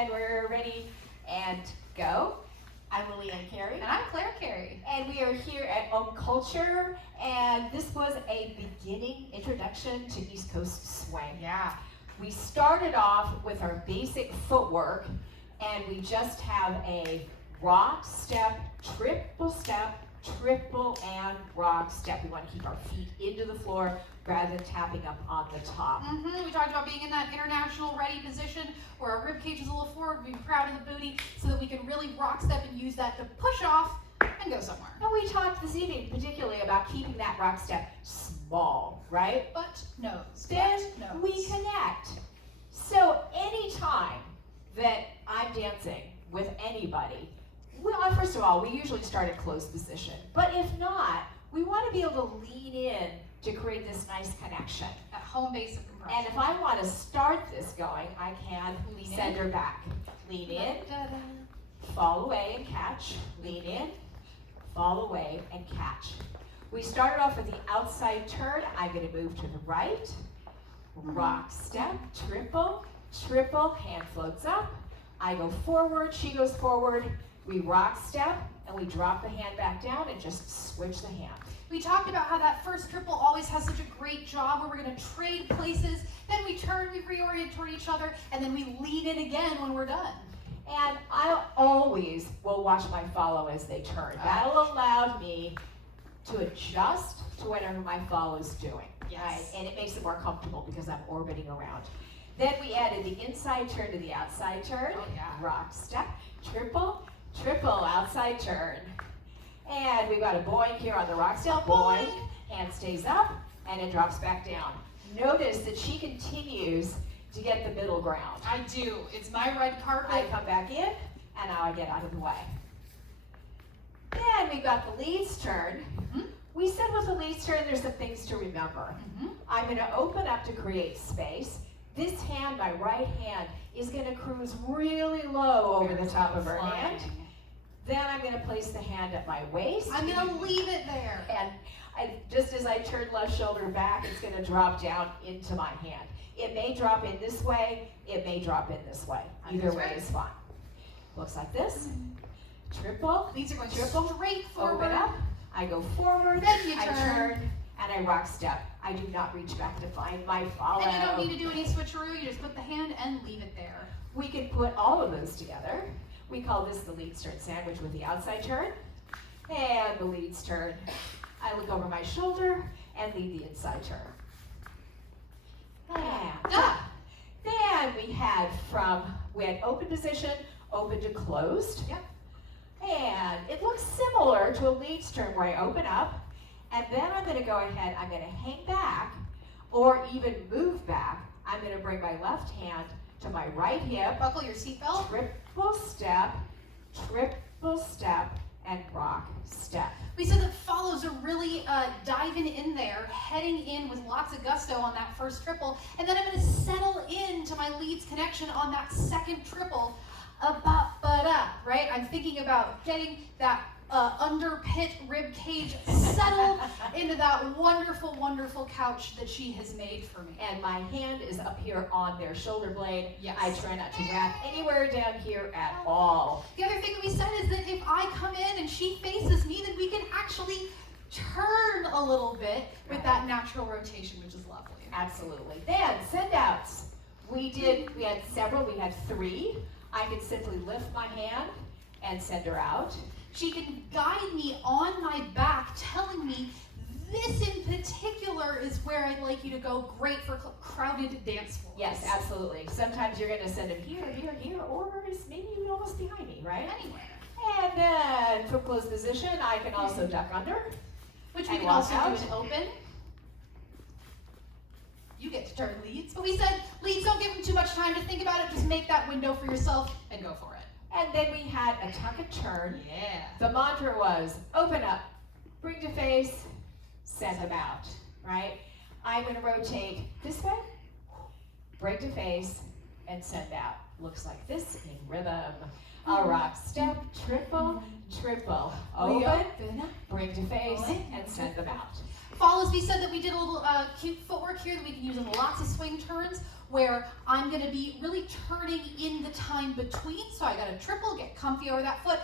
and we're ready and go. I'm Lily Ann Carey. And I'm Claire Carey. And we are here at Ohm Culture, and this was a beginning introduction to East Coast swing. Yeah. We started off with our basic footwork, and we just have a rock, step, triple, and rock, step. We want to keep our feet into the floor rather than tapping up on the top. We talked about being in that international ready position where our rib cage is a little forward, being proud of the booty, so that we can really rock step and use that to push off and go somewhere. And we talked this evening particularly about keeping that rock step small, right? But nose. Then we connect. So anytime that I'm dancing with anybody, well, first of all, we usually start at closed position. But if not, we want to be able to lean in to create this nice connection. At home base of compression. And if I want to start this going, I can send her back. Lean in, fall away and catch. Lean in, fall away and catch. We started off with the outside turn. I'm going to move to the right. Rock, step, triple, hand floats up. I go forward, she goes forward. We rock, step, and we drop the hand back down and just switch the hand. We talked about how that first triple always has such a great job where we're going to trade places, then we turn, we reorient toward each other, and then we lean in again when we're done. And I always will watch my follow as they turn. That'll allow me to adjust to whatever my follow is doing. Yes. Right? And it makes it more comfortable because I'm orbiting around. Then we added the inside turn to the outside turn. Oh, yeah. Rock, step, triple, outside turn. And we've got a boing here on the rock step. Boing. Hand stays up and it drops back down. Notice that she continues to get the middle ground. I do. It's my red carpet. I come back in and now I get out of the way. Then we've got the leads turn. We said with the leads turn, there's some things to remember. I'm going to open up to create space. This hand, my right hand, is going to cruise really low over the top of her hand. Then I'm going to place the hand at my waist. I'm going to leave it there. And just as I turn left shoulder back, it's going to drop down into my hand. It may drop in this way. It may drop in this way. Either way is fine. Looks like this. Triple. These are going triple. Straight forward. Open up. I go forward. Then you I turn. And I rock step. I do not reach back to find my follow. And you don't need to do any switcheroo. You just put the hand and leave it there. We can put all of those together. We call this the leads turn sandwich with the outside turn and the leads turn. I look over my shoulder and lead the inside turn. And then we had open position, open to closed. Yep. And it looks similar to a leads turn where I open up, and then I'm going to go ahead, I'm going to hang back or even move back. I'm going to bring my left hand to my right hip. Buckle your seatbelt. Triple step, and rock step. We said that follows are really diving in there, heading in with lots of gusto on that first triple, and then I'm going to settle into my leads connection on that second triple. Right? I'm thinking about getting that under pit rib cage settled into that wonderful, wonderful couch that she has made for me. And my hand is up here on their shoulder blade. Yes. I try not to wrap anywhere down here at all. The other thing we said is that if I come in and she faces me, then we can actually turn a little bit with that natural rotation, which is lovely. Absolutely. Then send outs. We had several. We had 3. I could simply lift my hand and send her out. She can guide me on my back, telling me this in particular is where I'd like you to go. Great for crowded dance floors. Yes, absolutely. Sometimes you're going to send him here, or maybe even almost behind me, right? Anywhere. And then from closed position, I can also duck under. Which we and can walk also out. do an open. You get to turn leads. But we said leads, don't give them too much time to think about it. Just make that window for yourself and go for it. And then we had a tuck and turn. Yeah. The mantra was open up, bring to face, send them out, right? I'm going to rotate this way, bring to face, and send out. Looks like this in rhythm. A rock step, triple, open, bring to face, and send them out. Follows, we said that we did a little cute footwork here that we can use in lots of swing turns. where I'm gonna be really turning in the time between. So I got a triple, get comfy over that foot,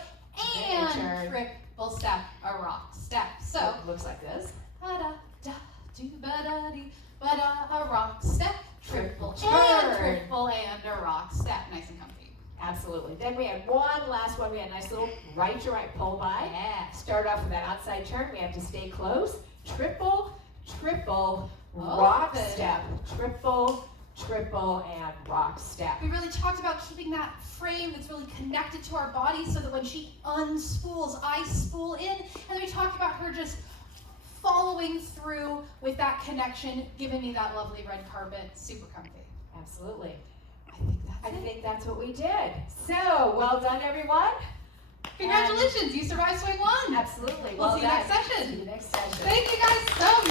and turn. triple step, a rock step. So looks like this. ba-da, da, do ba-da-dee, ba-da, a rock step, triple, Turn. and triple, and a rock step. Nice and comfy. Absolutely. Then we had one last one. We had a nice little right to right pull by. Yeah. Start off with that outside turn. We have to stay close. Triple, triple, rock Open. step. Triple, triple, and rock step. We really talked about keeping that frame that's really connected to our body so that when she unspools, I spool in. And then we talked about her just following through with that connection, giving me that lovely red carpet, super comfy. Absolutely. I I think think that's what we did. So, well done, everyone. congratulations, you survived swing one. Absolutely. We'll Well see you done. next session. See you next session. Thank you guys so much.